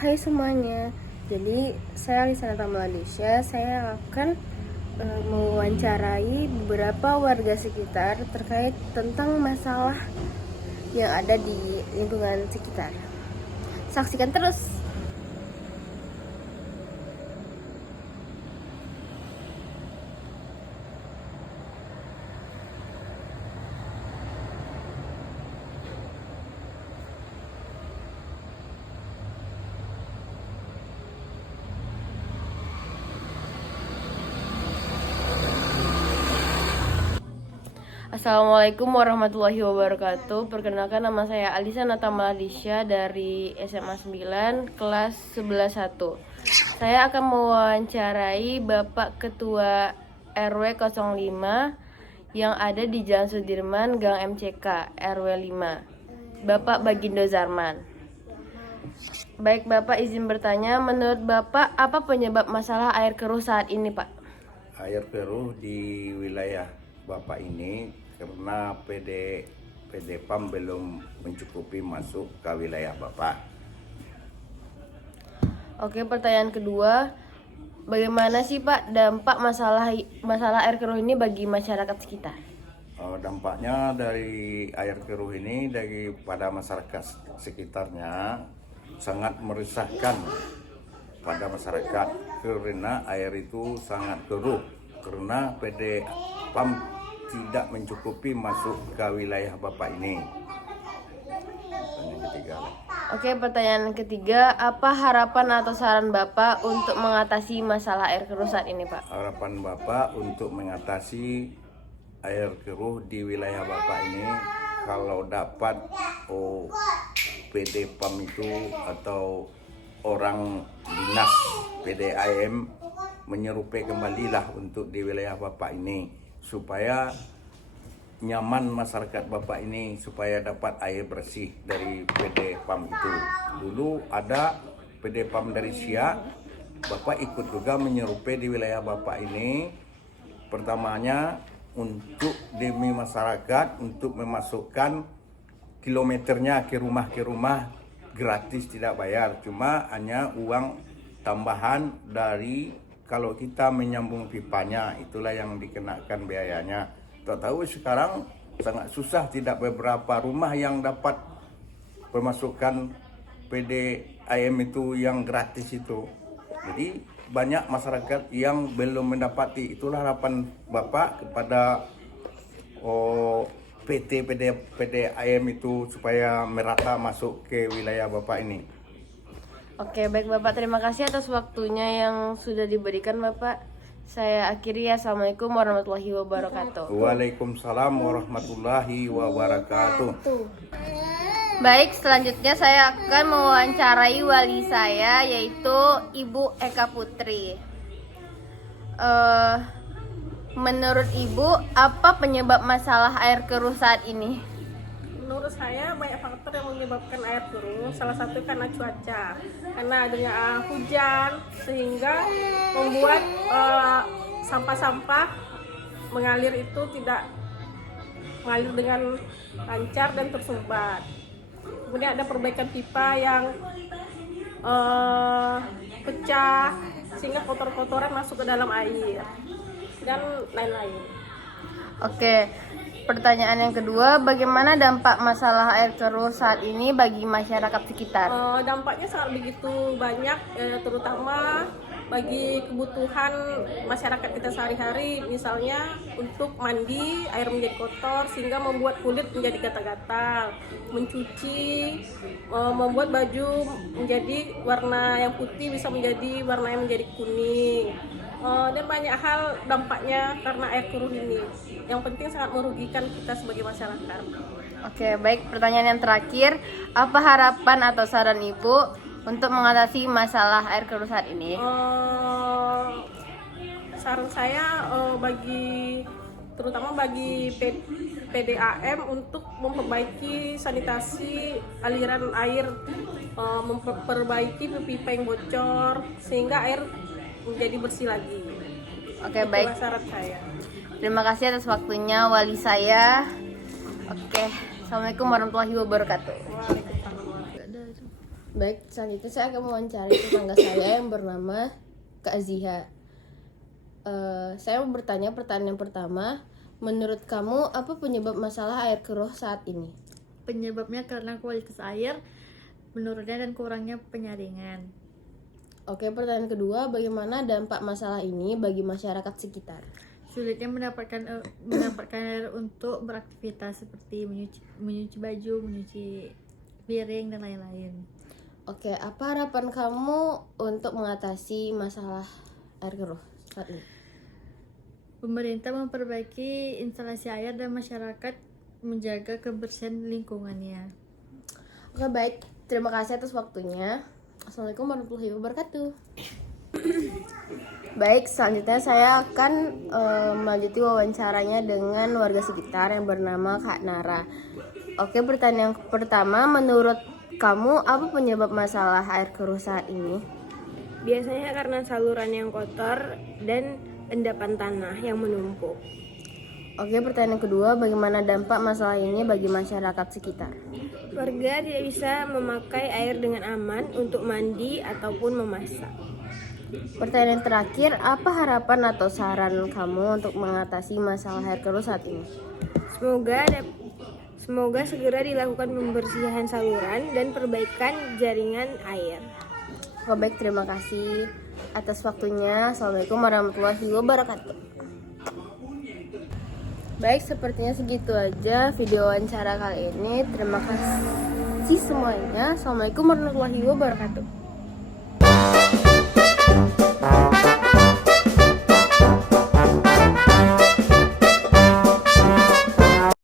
Hai semuanya, jadi saya Lisanata Malaysia. Saya akan mewawancarai beberapa warga sekitar terkait tentang masalah yang ada di lingkungan sekitar. Saksikan terus. Assalamualaikum warahmatullahi wabarakatuh. Perkenalkan, nama saya Lisanata Malaysia dari SMA 9 kelas 11-1. Saya akan mewawancarai Bapak Ketua RW 05 yang ada di Jalan Sudirman, Gang MCK, RW 5, Bapak Bagindo Zarman. Baik Bapak, izin bertanya, menurut Bapak apa penyebab masalah air keruh saat ini, Pak? Air keruh di wilayah Bapak ini karena PD PAM belum mencukupi masuk ke wilayah Bapak. Oke, pertanyaan kedua, bagaimana sih Pak dampak masalah air keruh ini bagi masyarakat sekitar? Dampaknya dari air keruh ini daripada masyarakat sekitarnya sangat meresahkan pada masyarakat karena air itu sangat keruh karena PD PAM tidak mencukupi masuk ke wilayah Bapak ini. Pertanyaan ketiga, apa harapan atau saran Bapak untuk mengatasi masalah air keruh saat ini, Pak? Harapan Bapak untuk mengatasi air keruh di wilayah Bapak ini, kalau dapat PD PAM itu atau orang dinas PDAM menyerupai kembalilah untuk di wilayah Bapak ini supaya nyaman masyarakat Bapak ini, supaya dapat air bersih dari PD PAM itu. Dulu ada PD PAM dari Siak, Bapak ikut juga menyerupai di wilayah Bapak ini. Pertamanya untuk demi masyarakat untuk memasukkan kilometernya ke rumah gratis, tidak bayar, cuma hanya uang tambahan dari kalau kita menyambung pipanya, itulah yang dikenakan biayanya. Tak tahu sekarang sangat susah, tidak beberapa rumah yang dapat pemasukan PDAM itu yang gratis itu. Jadi banyak masyarakat yang belum mendapati. Itulah harapan Bapak kepada PDAM itu supaya merata masuk ke wilayah Bapak ini. Oke, baik Bapak, terima kasih atas waktunya yang sudah diberikan Bapak. Saya akhiri, assalamualaikum warahmatullahi wabarakatuh. Waalaikumsalam warahmatullahi wabarakatuh. Baik, selanjutnya saya akan mewawancarai wali saya, yaitu Ibu Eka Putri. Menurut Ibu, apa penyebab masalah air keruh saat ini? Menurut saya banyak faktor yang menyebabkan air keruh. Salah satu karena cuaca, karena adanya hujan sehingga membuat sampah-sampah mengalir itu tidak mengalir dengan lancar dan tersumbat. Kemudian ada perbaikan pipa yang pecah sehingga kotor-kotoran masuk ke dalam air dan lain-lain. Oke, pertanyaan yang kedua, bagaimana dampak masalah air keruh saat ini bagi masyarakat sekitar? Dampaknya sangat begitu banyak, terutama bagi kebutuhan masyarakat kita sehari-hari, misalnya untuk mandi air menjadi kotor sehingga membuat kulit menjadi gatal-gatal, mencuci membuat baju menjadi warna yang putih bisa menjadi warna yang menjadi kuning, dan banyak hal dampaknya karena air keruh ini. Yang penting sangat merugikan kita sebagai masyarakat. Oke, baik, pertanyaan yang terakhir, apa harapan atau saran Ibu untuk mengatasi masalah air keruh saat ini? Saran saya terutama bagi PDAM untuk memperbaiki sanitasi aliran air, memperbaiki pipa yang bocor sehingga air menjadi bersih lagi. Oke, itulah baik. Saran saya. Terima kasih atas waktunya wali saya. Oke, assalamualaikum warahmatullahi wabarakatuh. Waalaikumsalam. Baik, selanjutnya saya akan mewawancari tetangga saya yang bernama Kak Ziha. Saya mau bertanya pertanyaan pertama. Menurut kamu, apa penyebab masalah air keruh saat ini? Penyebabnya karena kualitas air menurunnya dan kurangnya penyaringan. Oke, pertanyaan kedua, bagaimana dampak masalah ini bagi masyarakat sekitar? Sulitnya mendapatkan air untuk beraktivitas seperti menyuci baju, menyuci piring dan lain-lain. Oke, apa harapan kamu untuk mengatasi masalah air keruh saat ini? Pemerintah memperbaiki instalasi air dan masyarakat menjaga kebersihan lingkungannya. Oke, baik. Terima kasih atas waktunya. Assalamualaikum warahmatullahi wabarakatuh. Baik, selanjutnya saya akan melanjuti wawancaranya dengan warga sekitar yang bernama Kak Nara. Oke, pertanyaan yang pertama, menurut kamu apa penyebab masalah air keruh saat ini? Biasanya karena saluran yang kotor dan endapan tanah yang menumpuk. Oke, pertanyaan kedua, bagaimana dampak masalah ini bagi masyarakat sekitar? Warga tidak bisa memakai air dengan aman untuk mandi ataupun memasak. Pertanyaan terakhir, apa harapan atau saran kamu untuk mengatasi masalah air keruh saat ini? Semoga segera dilakukan pembersihan saluran dan perbaikan jaringan air. Oke, baik, terima kasih atas waktunya. Assalamualaikum warahmatullahi wabarakatuh. Baik, sepertinya segitu aja video wawancara kali ini. Terima kasih semuanya. Assalamualaikum warahmatullahi wabarakatuh.